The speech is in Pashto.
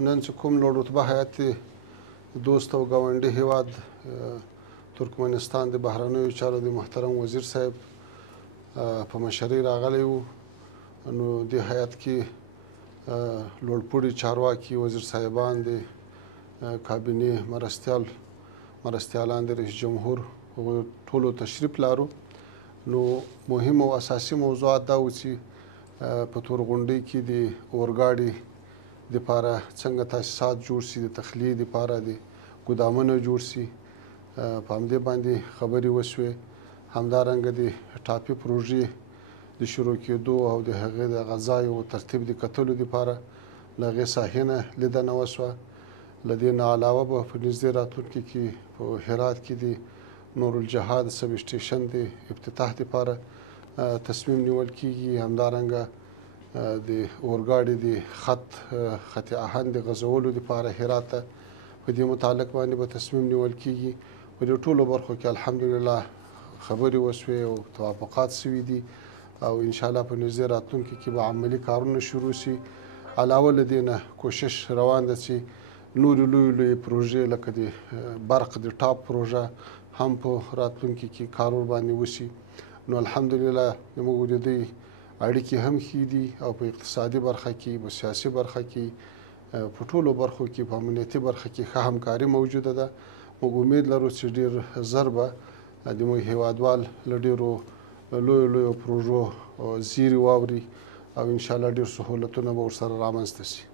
نن چې کوم لوړ رتبه هیات دوست او ګاونډي هیواد ترکمنستان د بهرنیو چارو د محترم وزیر صاحب په مشرۍ راغلی وو. نو دې هیات کې لوړپوړي چارواکي وزیر صاحبان د کابینې مرستیالان د رئیس جمهور ټولو تشریف لرو. نو مهم او اساسي موضوعات دا و چې په تورغونډۍ کې د اورګاډي دپاره څنګه تاسیسات جوړ شي، د تخلیې دپاره د ګودامونه جوړ شي، په همدې باندې خبرې وشوې. همدارنګه د ټاپي پروژې د شروع کېدو او د هغې د غذایو ترتیب د کتلو دپاره له هغې ساحې نه لیدنه وشوه. له دې نه علاوه به په نږدې راتلونکي کې په هرات کې د نورالجهاد سب سټیشن د افتتاح دپاره تصمیم نیول کېږي. همدارنګه د اورګاډي د خط آهن د غځولو دپاره هرات ته په دې متعلق باندې به تصمیم نیول کېږي. په دې ټولو برخو کې الحمدلله خبرې وشوې او توافقات شوي دي او انشاءالله په نږدې راتلونکي کې به عملي کارونه شروع شي. علاوه له دې نه کوشش روان ده چې نورې لویې پروژې لکه د برق د ټاپ پروژه هم په راتلونکي کې کار ورباندې وشي. نو الحمدلله زموږ د دوی اړیکې هم ښې دي او په اقتصادي برخه کې، په سیاسي برخه کې، په ټولو برخو کې، په امنیتي برخه کې ښه همکاري موجوده ده. موږ امید لرو چې ډېر ژر به زموږ هیوادوال له ډېرو لویو پروژو زیري واوري او انشاءالله ډېر سهولتونه به ورسره رامنځته شي.